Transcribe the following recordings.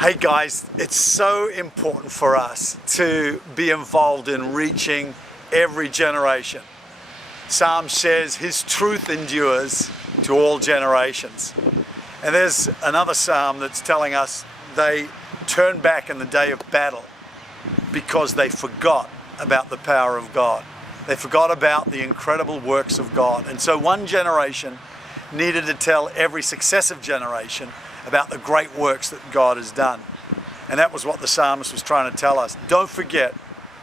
Hey guys, it's so important for us to be involved in reaching every generation. Psalm says his truth endures to all generations. And there's another psalm that's telling us they turned back in the day of battle because they forgot about the power of God. They forgot about the incredible works of God. And so one generation needed to tell every successive generation about the great works that God has done. And that was what the psalmist was trying to tell us. Don't forget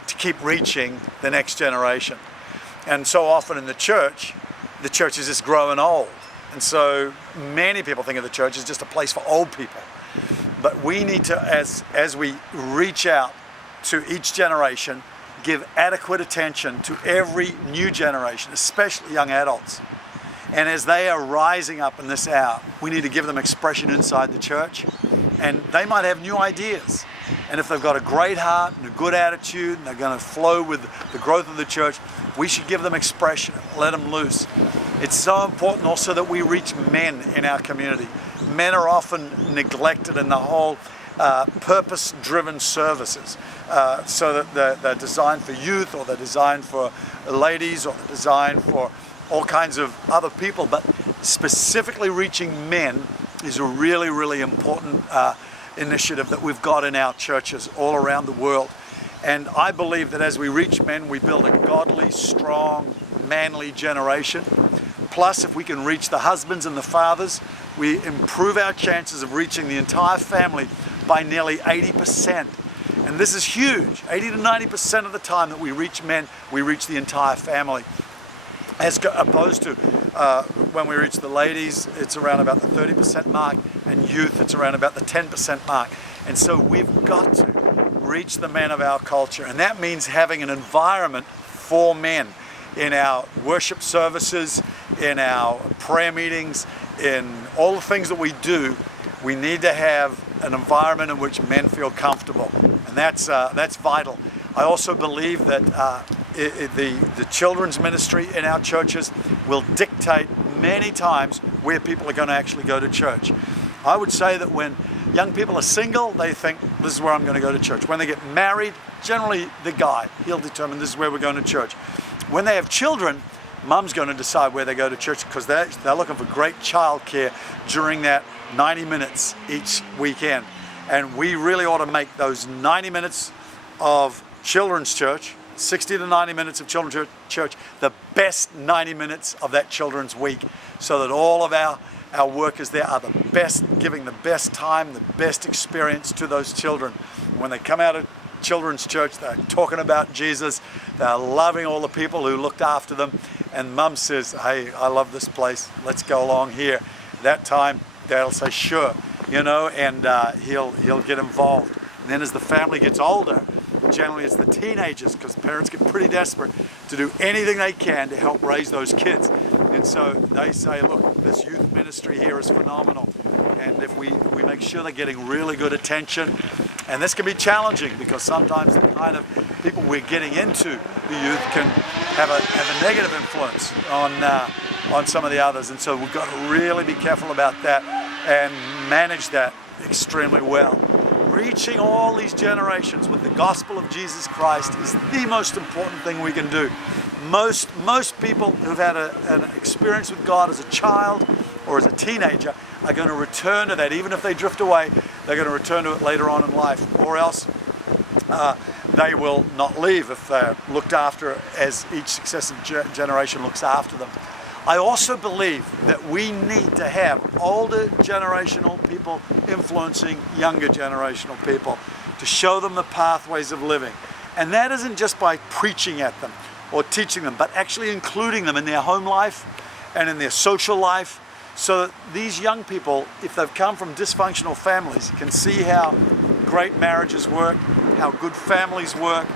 to keep reaching the next generation. And so often in the church is just growing old. And so many people think of the church as just a place for old people. But we need to, as we reach out to each generation, give adequate attention to every new generation, especially young adults. And as they are rising up in this hour, we need to give them expression inside the church. And they might have new ideas. And if they've got a great heart and a good attitude and they're going to flow with the growth of the church, we should give them expression, let them loose. It's so important also that we reach men in our community. Men are often neglected in the whole purpose-driven services. So that they're designed for youth, or they're designed for ladies, or they're designed for all kinds of other people, but specifically reaching men is a really, really important initiative that we've got in our churches all around the world. And I believe that as we reach men, we build a godly, strong, manly generation. Plus, if we can reach the husbands and the fathers, we improve our chances of reaching the entire family by nearly 80%. And this is huge. 80 to 90% of the time that we reach men, we reach the entire family. As opposed to when we reach the ladies, it's around about the 30% mark, and youth, it's around about the 10% mark. And so we've got to reach the men of our culture, and that means having an environment for men in our worship services, in our prayer meetings, in all the things that we do. We need to have an environment in which men feel comfortable, and that's vital. I also believe that the children's ministry in our churches will dictate many times where people are going to actually go to church. I would say that when young people are single, they think, this is where I'm going to go to church. When they get married, generally the guy, he'll determine this is where we're going to church. When they have children, mum's going to decide where they go to church, because they're looking for great childcare during that 90 minutes each weekend. And we really ought to make those 90 minutes of children's church, 60 to 90 minutes of children's church, the best 90 minutes of that children's week, so that all of our workers there are the best, giving the best time, the best experience to those children. When they come out of children's church, they're talking about Jesus, they're loving all the people who looked after them, and mum says, hey, I love this place, let's go along here. That time, dad'll say, sure, and he'll get involved. And then as the family gets older, generally it's the teenagers, because parents get pretty desperate to do anything they can to help raise those kids. And so they say, look, this youth ministry here is phenomenal. And if we make sure they're getting really good attention, and this can be challenging because sometimes the kind of people we're getting into the youth can have a negative influence on some of the others. And so we've got to really be careful about that and manage that extremely well. Reaching all these generations with the gospel of Jesus Christ is the most important thing we can do. Most people who've had an experience with God as a child or as a teenager are going to return to that. Even if they drift away, they're going to return to it later on in life, or else they will not leave if they're looked after as each successive generation looks after them. I also believe that we need to have older generational people influencing younger generational people to show them the pathways of living. And that isn't just by preaching at them or teaching them, but actually including them in their home life and in their social life, so that these young people, if they've come from dysfunctional families, can see how great marriages work, how good families work,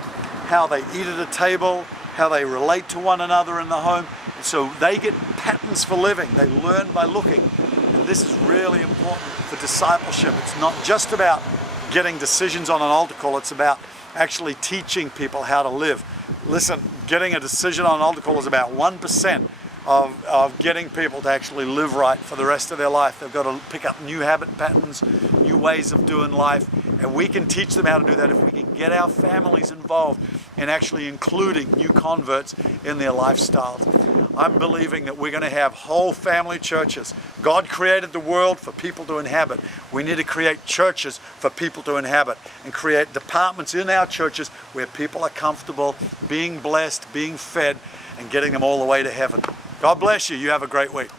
how they eat at a table, how they relate to one another in the home. And so they get patterns for living. They learn by looking. And this is really important for discipleship. It's not just about getting decisions on an altar call. It's about actually teaching people how to live. Listen, getting a decision on an altar call is about 1% of getting people to actually live right for the rest of their life. They've got to pick up new habit patterns, new ways of doing life, and we can teach them how to do that if we can get our families involved in actually including new converts in their lifestyles. I'm believing that we're going to have whole family churches. God created the world for people to inhabit. We need to create churches for people to inhabit and create departments in our churches where people are comfortable, being blessed, being fed, and getting them all the way to heaven. God bless you. You have a great week.